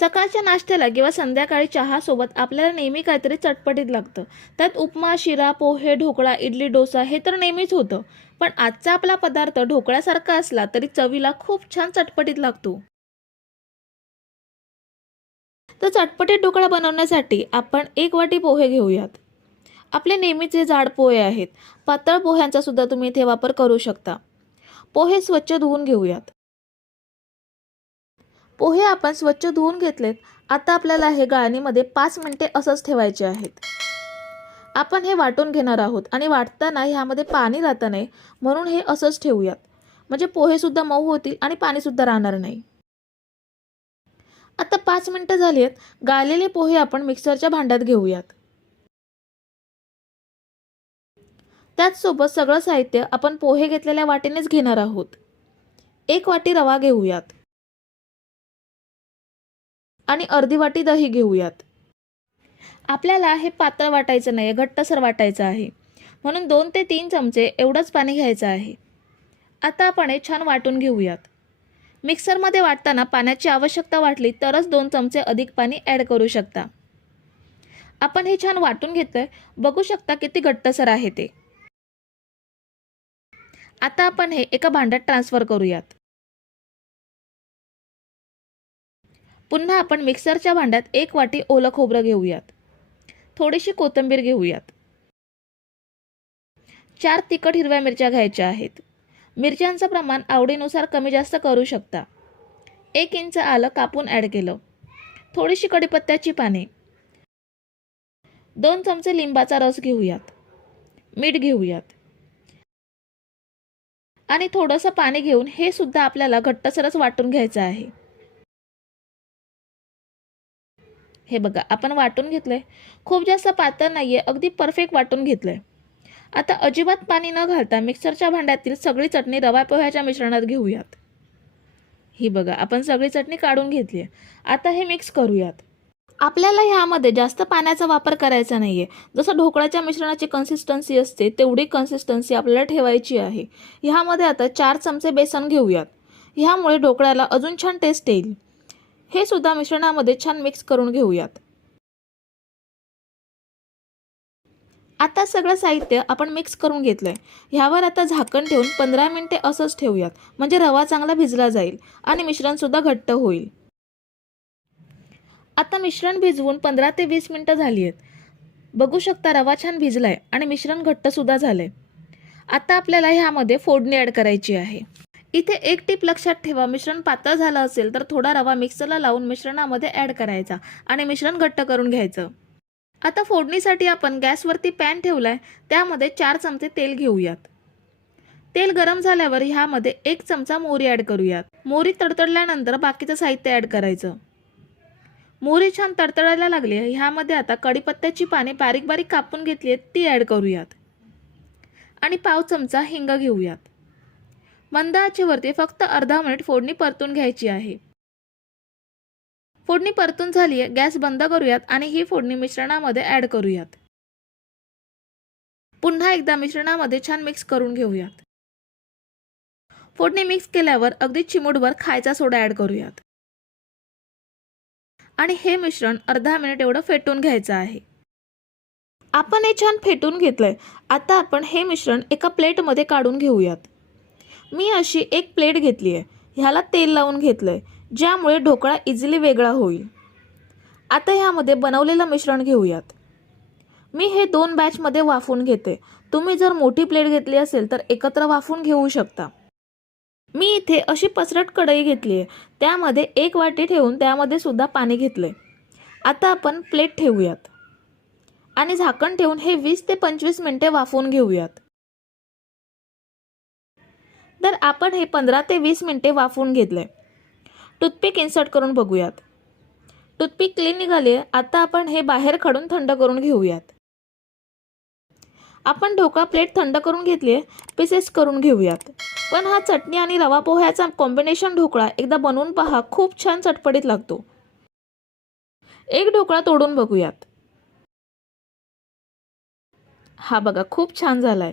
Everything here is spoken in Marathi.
सकाळच्या नाश्त्याला किंवा संध्याकाळी चहासोबत आपल्याला नेहमी काहीतरी चटपटीत लागतं. त्यात उपमा शिरा पोहे ढोकळा इडली डोसा हे तर नेहमीच होतं. पण आजचा आपला पदार्थ ढोकळ्यासारखा असला तरी चवीला खूप छान चटपटीत लागतो. तर चटपटीत ढोकळा बनवण्यासाठी आपण एक वाटी पोहे घेऊयात. आपले नेहमीचे जाड पोहे आहेत. पातळ पोह्यांचा सुद्धा तुम्ही इथे वापर करू शकता. पोहे स्वच्छ धुवून घेऊयात. पोहे आपण स्वच्छ धुवून घेतलेत. आता आपल्याला हे गाळणीमध्ये पाच मिनटे असंच ठेवायचे आहेत. आपण हे वाटून घेणार आहोत आणि वाटताना ह्यामध्ये पाणी राहतं नाही म्हणून हे असंच ठेवूयात. म्हणजे पोहेसुद्धा मऊ होतील आणि पाणीसुद्धा राहणार नाही. आता पाच मिनटं झाली आहेत गाळलेले पोहे आपण मिक्सरच्या भांड्यात घेऊयात. त्याचसोबत सगळं साहित्य आपण पोहे घेतलेल्या वाटीनेच घेणार आहोत. एक वाटी रवा घेऊयात. आणि अर्धी वाटी दही घेऊयात. आपल्याला हे पातळ वाटायचं नाही आहे घट्टसर वाटायचं आहे. म्हणून दोन ते तीन चमचे एवढंच पाणी घ्यायचं आहे. आता आपण हे छान वाटून घेऊयात. मिक्सरमध्ये वाटताना पाण्याची आवश्यकता वाटली तरच दोन चमचे अधिक पाणी ॲड करू शकता. आपण हे छान वाटून घेतो आहे बघू शकता किती घट्टसर आहे ते. आता आपण हे एका भांड्यात ट्रान्सफर करूयात. पुन्हा आपण मिक्सरच्या भांड्यात एक वाटी ओलं खोबरं घेऊयात. थोडीशी कोथिंबीर घेऊयात. चार तिखट हिरव्या मिरच्या घ्यायच्या आहेत. मिरच्यांचं प्रमाण आवडीनुसार कमी जास्त करू शकता. एक इंच आलं कापून ॲड केलं. थोडीशी कढीपत्त्याची पाने. दोन चमचे लिंबाचा रस घेऊयात. मीठ घेऊयात. आणि थोडंसं पाणी घेऊन हे सुद्धा आपल्याला घट्टसरच वाटून घ्यायचं आहे. हे बघा आपण वाटून घेतलंय. खूप जास्त पातळ नाहीये अगदी परफेक्ट वाटून घेतलंय. आता अजिबात पाणी न घालता मिक्सरच्या भांड्यातील सगळी चटणी रवा पोह्याच्या मिश्रणात घेऊयात. ही बघा आपण सगळी चटणी काढून घेतली आता हे मिक्स करूयात. आपल्याला ह्यामध्ये जास्त पाण्याचा वापर करायचा नाही आहे जसं ढोकळ्याच्या मिश्रणाची कन्सिस्टन्सी असते तेवढी कन्सिस्टन्सी आपल्याला ठेवायची आहे. ह्यामध्ये आता चार चमचे बेसन घेऊयात. ह्यामुळे ढोकळ्याला अजून छान टेस्ट येईल. हे सुद्धा मिश्रणामध्ये छान मिक्स करून घेऊयात. आता सगळं साहित्य आपण मिक्स करून घेतलंय. ह्यावर आता झाकण ठेवून पंधरा मिनिटे असंच ठेवूयात. म्हणजे रवा चांगला भिजला जाईल आणि मिश्रण सुद्धा घट्ट होईल. आता मिश्रण भिजवून पंधरा ते वीस मिनिटं झाली आहेत. बघू शकता रवा छान भिजलाय आणि मिश्रण घट्ट सुद्धा झालंय. आता आपल्याला ह्यामध्ये फोडणी ॲड करायची आहे. इथे एक टीप लक्षात ठेवा मिश्रण पातळ झालं असेल तर थोडा रवा मिक्सरला लावून मिश्रणामध्ये ॲड करायचा आणि मिश्रण घट्ट करून घ्यायचं. आता फोडणीसाठी आपण गॅसवरती पॅन ठेवलाय त्यामध्ये चार चमचे तेल घेऊयात. तेल गरम झाल्यावर ह्यामध्ये एक चमचा मोहरी ॲड करूयात. मोहरी तडतडल्यानंतर बाकीचं साहित्य ॲड करायचं. मोहरी छान तडतडायला लागली ह्यामध्ये आता कढीपत्त्याची पाने बारीक बारीक कापून घेतली आहेत ती ॲड करूयात. आणि पाव चमचा हिंग घेऊयात. मंद आचेवरती फक्त अर्धा मिनिट फोडणी परतून घ्यायची आहे. फोडणी परतून झाली आहे गॅस बंद करूयात आणि ही फोडणी मिश्रणामध्ये ॲड करूयात. पुन्हा एकदा मिश्रणामध्ये छान मिक्स करून घेऊयात. फोडणी मिक्स केल्यावर अगदी चिमूटभर खायचा सोडा ॲड करूयात. आणि हे मिश्रण अर्धा मिनिट एवढं फेटून घ्यायचं आहे. आपण हे छान फेटून घेतलंय. आता आपण हे मिश्रण एका प्लेटमध्ये काढून घेऊयात. मी अशी एक प्लेट घेतली आहे ह्याला तेल लावून घेतलं आहे ज्यामुळे ढोकळा इझिली वेगळा होईल. आता ह्यामध्ये बनवलेलं मिश्रण घेऊयात. मी हे दोन बॅचमध्ये वाफून घेते. तुम्ही जर मोठी प्लेट घेतली असेल तर एकत्र वाफून घेऊ शकता. मी इथे अशी पसरट कढई घेतली आहे त्यामध्ये एक वाटी ठेवून त्यामध्ये सुद्धा पाणी घेतलंय. आता आपण प्लेट ठेवूयात. आणि झाकण ठेवून हे वीस ते पंचवीस मिनटे वाफवून घेऊयात. तर आपण हे पंधरा ते वीस मिनिटे वाफवून घेतले टूथपिक इन्सर्ट करून बघूयात. टूथपिक क्लीन निघाली आता आपण हे बाहेर काढून थंड करून घेऊयात. आपण ढोकळा प्लेट थंड करून घेतली पीसेस पिसेस करून घेऊयात. पण हा चटणी आणि रवा पोह्याचा कॉम्बिनेशन ढोकळा एकदा बनवून पहा खूप छान चटपटीत लागतो. एक ढोकळा तोडून बघूयात. हा बघा खूप छान झालाय.